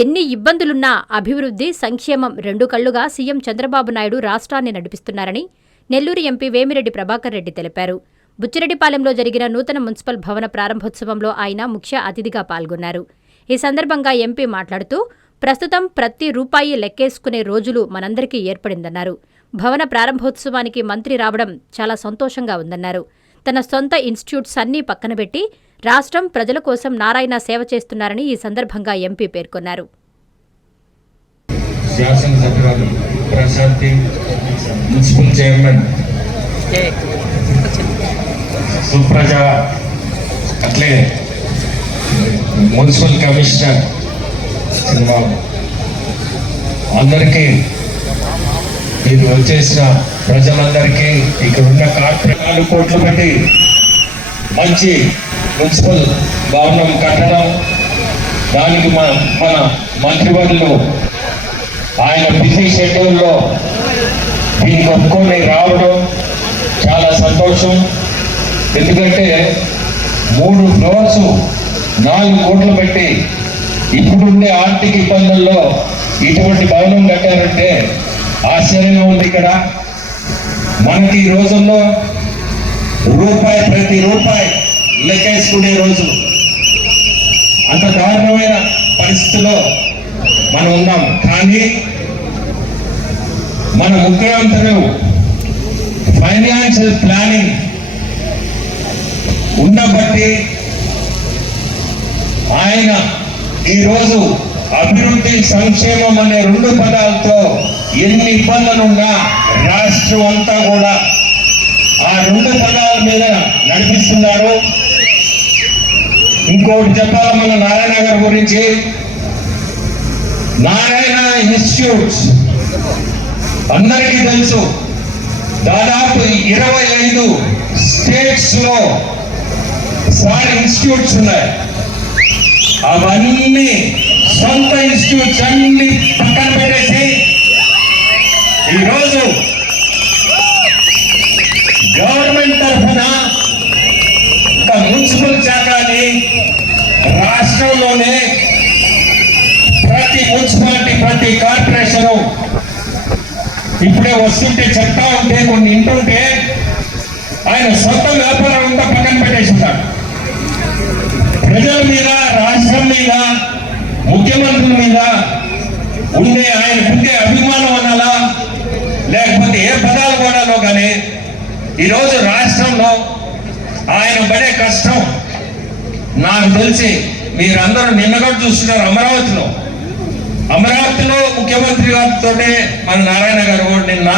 ఎన్ని ఇబ్బందులున్నా అభివృద్ధి, సంక్షేమం రెండు కళ్లుగా సీఎం చంద్రబాబు నాయుడు రాష్ట్రాన్ని నడిపిస్తున్నారని నెల్లూరు ఎంపీ వేమిరెడ్డి ప్రభాకర్ రెడ్డి తెలిపారు. బుచ్చిరెడ్డిపాలెంలో జరిగిన నూతన మున్సిపల్ భవన ప్రారంభోత్సవంలో ఆయన ముఖ్య అతిథిగా పాల్గొన్నారు. ఈ సందర్భంగా ఎంపీ మాట్లాడుతూ, ప్రస్తుతం ప్రతి రూపాయి లెక్కేసుకునే రోజులు మనందరికీ ఏర్పడిందన్నారు. భవన ప్రారంభోత్సవానికి మంత్రి రావడం చాలా సంతోషంగా ఉందన్నారు. తన సొంత ఇన్స్టిట్యూట్స్ అన్నీ పక్కనబెట్టి రాష్ట్రం ప్రజల కోసం నారాయణ సేవ చేస్తున్నారని ఈ సందర్భంగా ఎంపీ పేర్కొన్నారు. మున్సిపల్ చైర్మన్ సుప్రజ, అట్లే మున్సిపల్ కమిషనర్ అందరికీ, ఇది వచ్చేసిన ప్రజలందరికీ, ఇక్కడ ఉన్న కార్పొరేట్ 4 కోట్లు పెట్టి మంచి మున్సిపల్ భవనం కట్టడం, దానికి మన మంత్రివర్యులు ఆయన బిజీ షెడ్యూల్లో దీనికి ఒప్పుకొని రావడం చాలా సంతోషం. ఎందుకంటే 3 ఫ్లోర్స్ 4 కోట్లు పెట్టి ఇప్పుడుండే ఆర్థిక ఇబ్బందుల్లో ఇటువంటి భవనం కట్టారంటే ఆశ్చర్యంగా ఉంది. ఇక్కడ మనకి ఈ రోజుల్లో ప్రతి రూపాయి లెక్కేసుకునే రోజులు, అంత దారుణమైన పరిస్థితిలో మనం ఉన్నాం. కానీ మన ముఖ్యమంత్రులు ఫైనాన్షియల్ ప్లానింగ్ ఉండబట్టి ఆయన ఈరోజు అభివృద్ధి, సంక్షేమం అనే 2 పదాలతో ఎన్ని ఇబ్బందులున్నా రాష్ట్రం అంతా కూడా ఆ 2 పదాల మీద నడిపిస్తున్నారు. ఇంకోటి చెప్పాలి మన నారాయణ గారి గురించి. నారాయణ ఇన్స్టిట్యూట్స్ అందరికీ తెలుసు, దాదాపు 25 స్టేట్స్ లో ఇన్స్టిట్యూట్స్ ఉన్నాయి. అవన్నీ సొంత ఇన్స్టిట్యూట్స్ అన్ని పక్కన పెట్టేసి ఈరోజు గవర్నమెంట్ తరఫున ఒక మున్సిపల్ శాఖని రాష్ట్రంలోనే ప్రతి మున్సిపాలిటీ, ప్రతి కార్పొరేషను ఇప్పుడే వస్తుంటే చెప్తా ఉంటే కొన్ని ఇంటుంటే ఆయన సొంత వ్యాపారం అంతా పక్కన పెట్టేసి ఉంటాడు. ప్రజల మీద, రాష్ట్రం మీద, ముఖ్యమంత్రుల మీద ఆయనకుండే అభిమానం అనాలా, లేకపోతే ఏ పదాలు కూడాలో కానీ ఈరోజు రాష్ట్రంలో ఆయన పడే కష్టం నాకు తెలిసి మీరందరూ నిన్న కూడా చూస్తున్నారు. అమరావతిలో ముఖ్యమంత్రి గారితో మన నారాయణ గారు కూడా నిన్న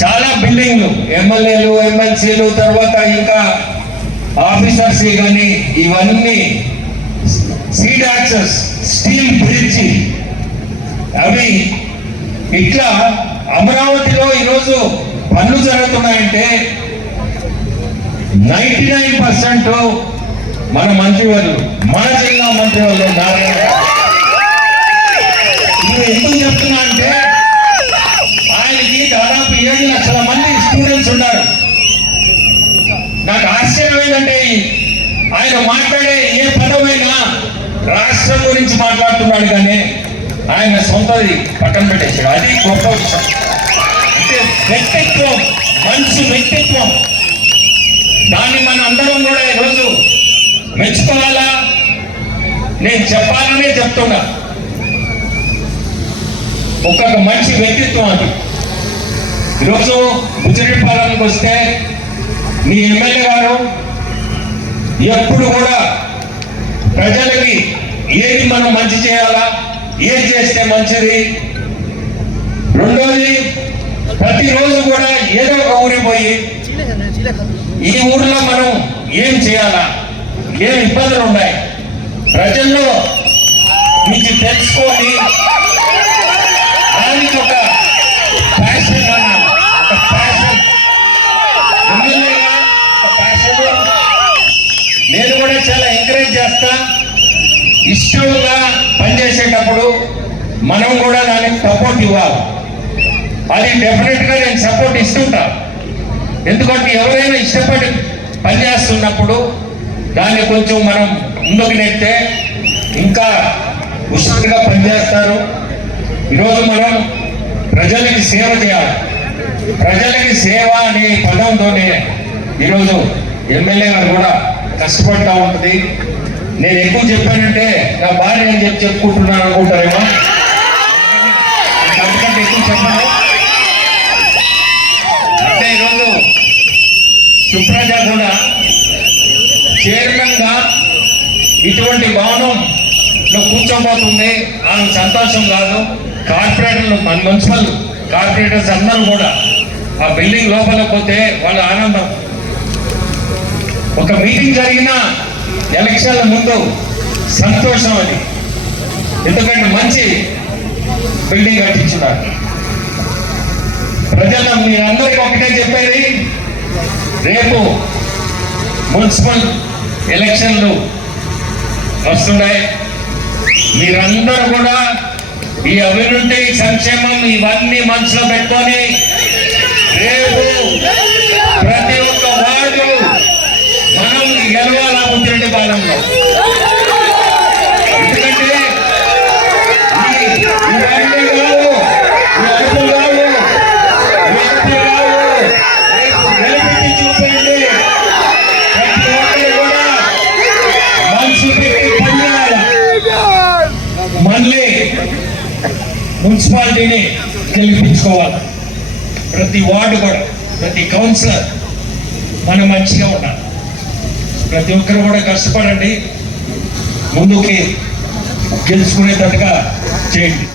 చాలా బిల్డింగ్లు, ఎమ్మెల్యేలు, ఎమ్మెల్సీలు, తర్వాత ఇంకా ఆఫీసర్స్ కానీ ఇవన్నీ సీడ్ యాక్సెస్, స్టీల్ బ్రిడ్జి, అవి ఇట్లా అమరావతిలో ఈరోజు పనులు జరుగుతున్నాయంటే 99% మన మంత్రివర్యులు, మన జిల్లా మంత్రివర్యులు నారాయణ గారు. ఇది ఎందుకు చెప్తున్నా అంటే ఆయనకి దాదాపు 7 లక్షల మంది స్టూడెంట్స్ ఉన్నారు. నాకు ఆశ్చర్యం ఏంటంటే ఆయన మాట్లాడే ఏ పదమైనా రాష్ట్రం గురించి మాట్లాడుతున్నాడు, కానీ ఆయన సొంతది పక్కన పెట్టేశాడు. అది గొప్ప విషయం. అంటే వ్యక్తిత్వం, మంచి వ్యక్తిత్వం, దాన్ని మన అందరం కూడా ఈరోజు మెచ్చుకోవాలా. నేను చెప్పాలనే చెప్తున్నా, ఒక్కొక్క మంచి వ్యక్తిత్వం అది. ఈరోజు బుచ్చిరెడ్డిపాలెంకి వస్తే మీ ఎమ్మెల్యే గారు ఎప్పుడు కూడా ప్రజలకి ఏది మనం మంచి చేయాలా, ఏది చేస్తే మంచిది, రెండోది ప్రతిరోజు కూడా ఏదో ఒక ఊరికి పోయి ఈ ఊర్లో మనం ఏం చేయాలా, ఏం ఇబ్బందులు ఉన్నాయి ప్రజల్లో నుంచి తెలుసుకొని దానికి ఒక ప్యాషన్ నేను కూడా చాలా ఎంకరేజ్ చేస్తా. ఇష్టంగా పనిచేసేటప్పుడు మనం కూడా దానికి సపోర్ట్ ఇవ్వాలి. అది డెఫినెట్గా నేను సపోర్ట్ ఇస్తుంటా. ఎందుకంటే ఎవరైనా ఇష్టపడి పనిచేస్తున్నప్పుడు దాన్ని కొంచెం మనం ముందుకు నెట్టే ఇంకా ఉష్ణంగా పనిచేస్తారు. ఈరోజు మనం ప్రజలకి సేవ చేయాలి. ప్రజలకి సేవ అనే పదంతోనే ఈరోజు ఎమ్మెల్యే గారు కూడా కష్టపడతా ఉంటుంది. నేను ఎక్కువ చెప్పానంటే నా భార్య అని చెప్పుకుంటున్నాను అనుకుంటారేమో, అంతకంటే ఎక్కువ చెప్పాను. అంటే ఈరోజు సుప్రజ కూడా చైర్మన్ గా ఇటువంటి భవనంలో కూర్చోబోతుంది. ఆమె సంతోషం కాదు, కార్పొరేటర్లు మన మున్సిపల్ కార్పొరేటర్స్ అందరూ కూడా ఆ బిల్డింగ్ లోపల పోతే వాళ్ళ ఆనందం. ఒక మీటింగ్ జరిగిన ఎలక్షన్ల ముందు సంతోషం అది, ఎందుకంటే మంచి బిల్డింగ్ కట్టించున్నారు. ప్రజలు మీరందరికీ ఒకటే చెప్పేది, రేపు మున్సిపల్ ఎలక్షన్లు వస్తున్నాయి. మీరందరూ కూడా ఈ అభివృద్ధి సంక్షేమం ఇవన్నీ మనసులో పెట్టుకొని రేపు ప్రతి ఒక్క వార్డు మనం గెలవాల బుచ్చిరెడ్డి పాలెంలో. ఎందుకంటే ఇవన్నీ కావు, ఈ అడుగులు కావు, వ్యక్తి కావు, రేపు గెలిపించి చూపండి. ప్రతి ఒక్కరు కూడా మనసు పెట్టి పనిచేయాలి. మళ్ళీ మున్సిపాలిటీని గెలిపించుకోవాలి. ప్రతి వార్డు కూడా, ప్రతి కౌన్సిలర్ మనం మంచిగా ఉండాలి. ప్రతి ఒక్కరు కూడా కష్టపడండి, ముందుకి గెలుచుకునేటట్టుగా చేయండి.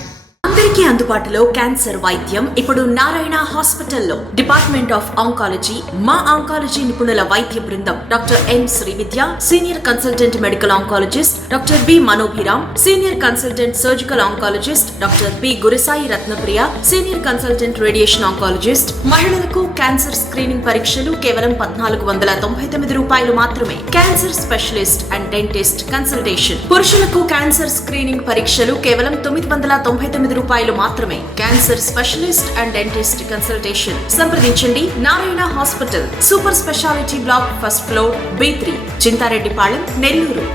అందరికీ అందుబాటులో క్యాన్సర్ వైద్యం ఇప్పుడు నారాయణ హాస్పిటల్లో. డిపార్ట్మెంట్ ఆఫ్ ఆంకాలజీ, మా ఆంకాలజీ నిపుణుల వైద్య బృందం doctor M Srividya, senior consultant medical oncologist doctor B Manobhiram, senior consultant surgical oncologist doctor B Gurisai Ratnapriya, senior consultant radiation oncologist. మహిళలకు క్యాన్సర్ స్క్రీనింగ్ పరీక్షలు కేవలం 1499 రూపాయలు మాత్రమే. Cancer specialist and dentist consultation. పురుషులకు క్యాన్సర్ స్క్రీనింగ్ పరీక్షలు కేవలం 999 రూపాయలు మాత్రమే. Cancer specialist and dentist consultation సంప్రదించండి. Narayana hospital, super speciality block, first floor, B3, Chintareddypalem, Nellore.